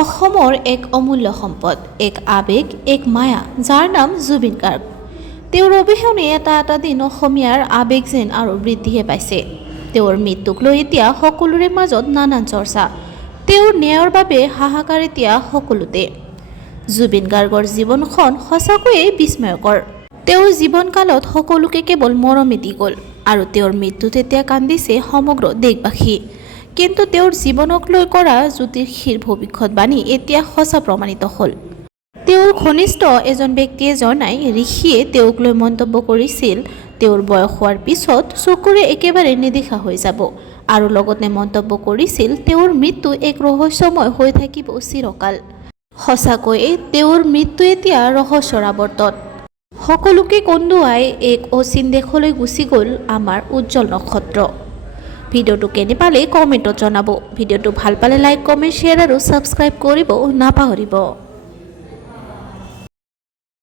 অসমৰ এক অমূল্য সম্পদ, এক আবেগ, এক মায়া, যাৰ নাম জুবিন গাৰ্গ। তেওঁৰ অবিহনে এটা দিন অসমীয়াৰ আবেগ যেন আৰু বৃদ্ধিহে পাইছে। তেওঁৰ মৃত্যুক লৈ এতিয়া সকলোৰে মাজত নানান চৰ্চা। তেওঁৰ ন্যায়ৰ বাবে হাহাকাৰ এতিয়া সকলোতে। জুবিন গাৰ্গৰ জীৱনখন সঁচাকৈয়ে বিস্ময়কৰ। তেওঁৰ জীৱনকালত সকলোকে কেৱল মৰমে দি গ'ল আৰু তেওঁৰ মৃত্যুত এতিয়া কান্দিছে সমগ্ৰ দেশবাসী। কিন্তু তেওঁৰ জীৱনক লৈ কৰা জ্যোতিষীৰ ভৱিষ্যতবাণী এতিয়া সঁচা প্ৰমাণিত হ'ল। তেওঁৰ ঘনিষ্ঠ এজন ব্যক্তিয়ে জনাই ঋষিয়ে তেওঁক লৈ মন্তব্য কৰিছিল, তেওঁৰ বয়স হোৱাৰ পিছত চকুৰে একেবাৰে নেদেখা হৈ যাব, আৰু লগতে মন্তব্য কৰিছিল তেওঁৰ মৃত্যু এক ৰহস্যময় হৈ থাকিব চিৰকাল। সঁচাকৈয়ে তেওঁৰ মৃত্যু এতিয়া ৰহস্যৰ আৱৰ্তত। সকলোকে কন্দুৱাই এক অচিন দেশলৈ গুচি গ'ল আমাৰ উজ্জ্বল নক্ষত্ৰ। ভিডিঅ'টো কেনে পালে কমেণ্টত জনাব। ভিডিঅ'টো ভাল পালে লাইক, কমেণ্ট, শ্বেয়াৰ আৰু ছাবস্ক্ৰাইব কৰিব নাপাহৰিব।